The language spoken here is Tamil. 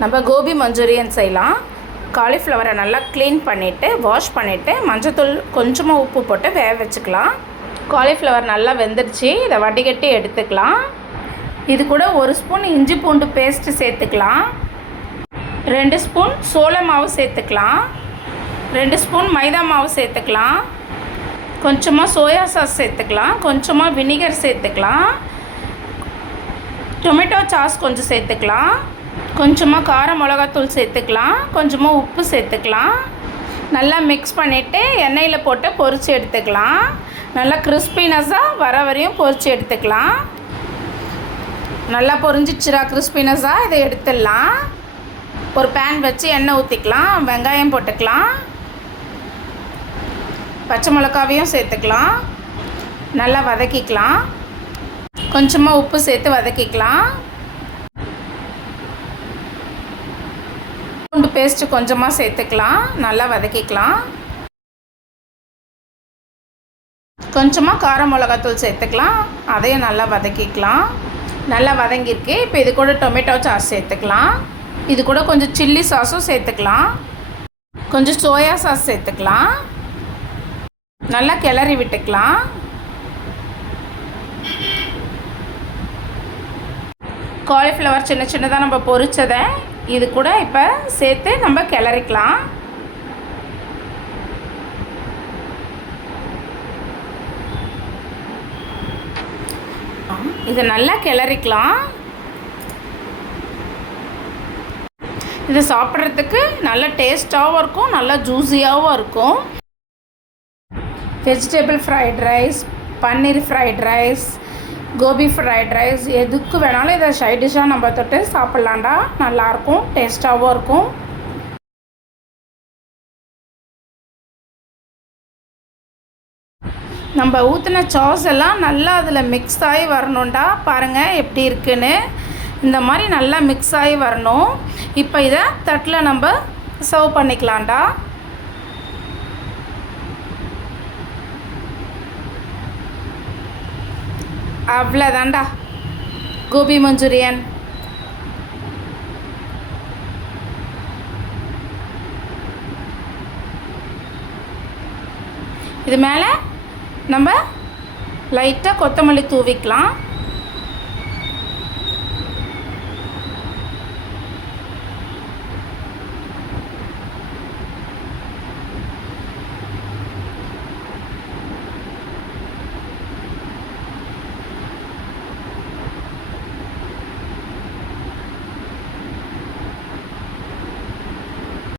நம்ம கோபி மஞ்சூரியன் செய்யலாம். காலிஃப்ளவரை நல்லா க்ளீன் பண்ணிவிட்டு வாஷ் பண்ணிவிட்டு மஞ்சத்தூள் கொஞ்சமாக உப்பு போட்டு வேக வச்சுக்கலாம். காலிஃப்ளவர் நல்லா வெந்துடுச்சு. இதை வடிகட்டி எடுத்துக்கலாம். இது கூட 1 ஸ்பூன் இஞ்சி பூண்டு பேஸ்ட்டு சேர்த்துக்கலாம். 2 ஸ்பூன் சோள மாவு சேர்த்துக்கலாம். 2 ஸ்பூன் மைதா மாவு சேர்த்துக்கலாம். கொஞ்சமாக சோயா சாஸ் சேர்த்துக்கலாம். கொஞ்சமாக வினிகர் சேர்த்துக்கலாம். டொமேட்டோ சாஸ் கொஞ்சம் சேர்த்துக்கலாம். கொஞ்சமாக கார மிளகாத்தூள் சேர்த்துக்கலாம். கொஞ்சமாக உப்பு சேர்த்துக்கலாம். நல்லா மிக்ஸ் பண்ணிவிட்டு எண்ணெயில் போட்டு பொரித்து எடுத்துக்கலாம். நல்லா கிறிஸ்பினஸாக வர வரையும் பொரித்து எடுத்துக்கலாம். நல்லா பொரிஞ்சிச்சுரா கிறிஸ்பினஸாக. இதை எடுத்துடலாம். ஒரு பேன் வச்சு எண்ணெய் ஊற்றிக்கலாம். வெங்காயம் போட்டுக்கலாம். பச்சை மிளகாவையும் சேர்த்துக்கலாம். நல்லா வதக்கிக்கலாம். கொஞ்சமாக உப்பு சேர்த்து வதக்கிக்கலாம். பூண்டு பேஸ்ட்டு கொஞ்சமாக சேர்த்துக்கலாம். நல்லா வதக்கிக்கலாம். கொஞ்சமாக கார மிளகாத்தூள் சேர்த்துக்கலாம். அதையும் நல்லா வதக்கிக்கலாம். நல்லா வதங்கியிருக்கு. இப்போ இது கூட டொமேட்டோ சாஸ் சேர்த்துக்கலாம். இது கூட கொஞ்சம் சில்லி சாஸும் சேர்த்துக்கலாம். கொஞ்சம் சோயா சாஸ் சேர்த்துக்கலாம். நல்லா கிளறி விட்டுக்கலாம். காலிஃப்ளவர் சின்ன சின்னதாக நம்ம பொரிச்சதை இது கூட இப்போ சேர்த்து நம்ம கிளறிக்கலாம். இதை நல்லா கிளறிக்கலாம். இது சாப்பிட்றதுக்கு நல்ல டேஸ்ட்டாகவும் இருக்கும், நல்லா ஜூஸியாகவும் இருக்கும். Vegetable fried rice, paneer fried rice, gobi fried rice எதுக்கு வேணாலும் இதை சைட் டிஷ்ஷாக நம்ம தொட்டு சாப்பிட்லாண்டா. நல்லாயிருக்கும், டேஸ்ட்டாகவும் இருக்கும். நம்ம ஊற்றின சாஸ் எல்லாம் நல்லா அதில் மிக்ஸ் ஆகி வரணுண்டா. பாருங்கள் எப்படி இருக்குன்னு. இந்த மாதிரி நல்லா மிக்ஸ் ஆகி வரணும். இப்போ இதை தட்டில் நம்ம சர்வ் பண்ணிக்கலாம்டா. அவ்வளோதான்டா கோபி மஞ்சூரியன். இது மேலே நம்ம லைட்டாக கொத்தமல்லி தூவிக்கலாம்.